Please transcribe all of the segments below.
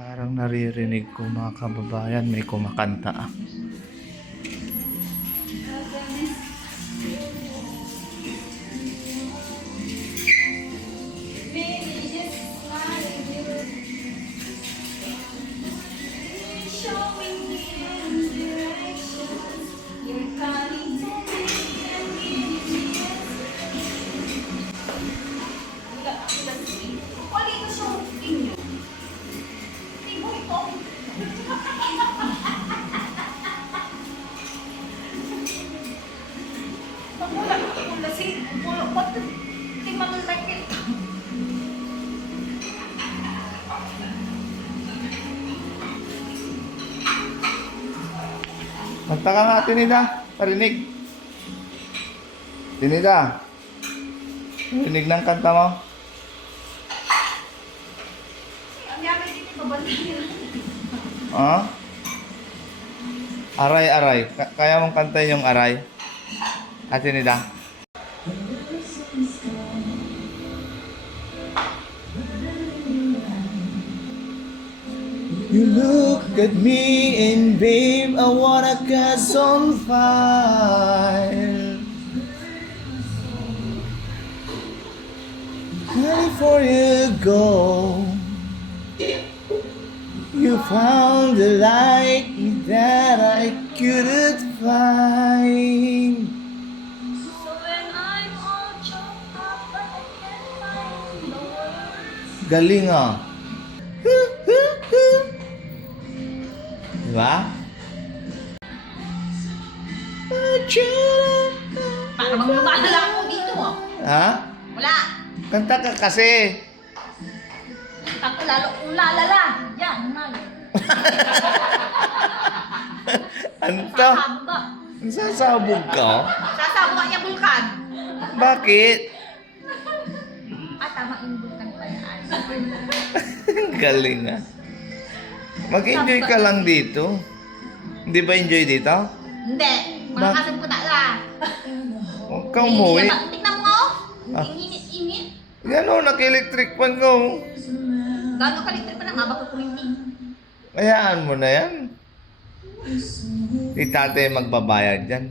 Parang naririnig ko mga kababayan, may kumakanta. Kanta ka nga, Tinida. Parinig. Tinida. Parinig ng kanta mo. Ah? Aray. Kaya mong kantayin yung aray? Tinida. You look at me and babe, I wanna catch on fire. California go. You found the light that I couldn't find. So when I'm all choked up, I can't find the words. Galing ah. Diba? Para bang lumalala ako dito ah. Ha? Wala. Kanta ka kasi. Ako lalo kung lalala. Yan, nalo. Ano to? Sasabog ka. Sasabog ka? Sasabog ka niya bulkan. Bakit? Tama yung bulkan pa yan. Galing ah. Mag-enjoy ka lang dito. Hindi ba enjoy dito? Hindi. Makakasagpo talaga. Huwag kang umuwi. Tingnan mo ako. Ah. Init-init. Yan o, naka-electric fan ko. Gano'ng kalikter pa ng abak ko kuminti. Hayaan mo na yan. Si tatay magbabayad yan.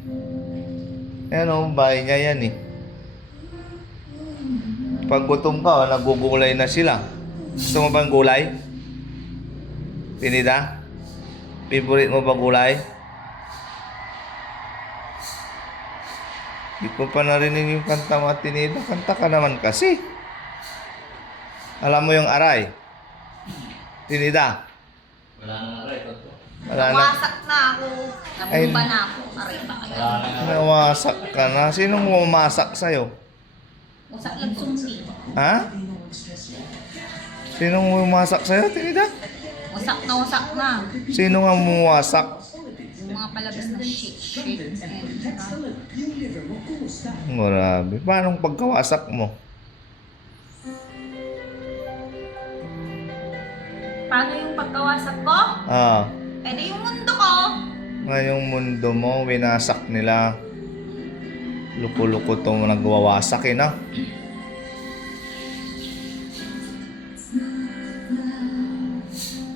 Yan o, bahay niya yan eh. Pag gutom ka, nagugulay na sila. Gusto mo bang gulay? Tinida? Favorite mo ba gulay? Di ko pa narinig yung kanta mo, Tinida. Kanta ka naman kasi. Alam mo yung aray? Tinida? Wala nang aray ko to. Wala na. Nawasak na ako. Nabumba na ako. Aray pa kaya. Nawasak ka na. Sinong mumasak sa'yo? Wasak lang sumpi. Ha? Sinong mumasak sa'yo, Tinida? Wasak na. Sino nga mumasak? Yung mga palabas na shake. Grabe. Paano ang pagkawasak mo? Paano yung pagkawasak ko? Ah, Pwede yung mundo ko. ngayong mundo mo, winasak nila. Luko-luko itong nagwawasak eh, na.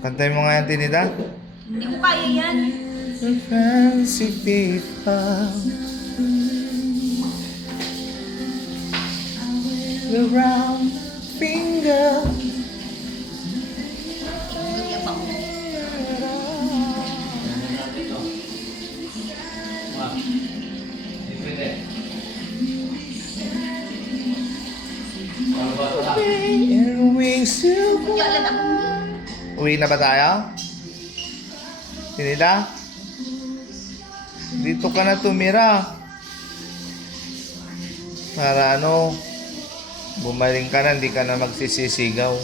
Kantay mo nga yan, Tinida. Hindi ko kaya yan. Fancy people, the round finger. Hindi pa ako. Depende. Ano ba ito lang? And wings to Hindi alam ako. Uwi na ba tayo? Tinida? Dito ka na tumira. Para ano, bumaling ka na, hindi ka na magsisisigaw.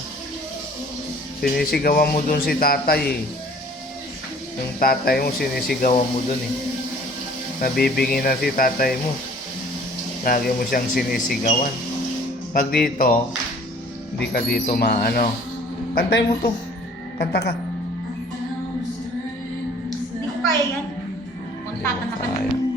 Sinisigawan mo dun si tatay eh. Yung tatay mo, sinisigawan mo dun eh. Nabibingi na si tatay mo. Lagi mo siyang sinisigawan. Pag dito, hindi ka dito maano. Kantay mo to. Kanta ka. Hindi ko kaya yan. Kung tatanakan. Ayan.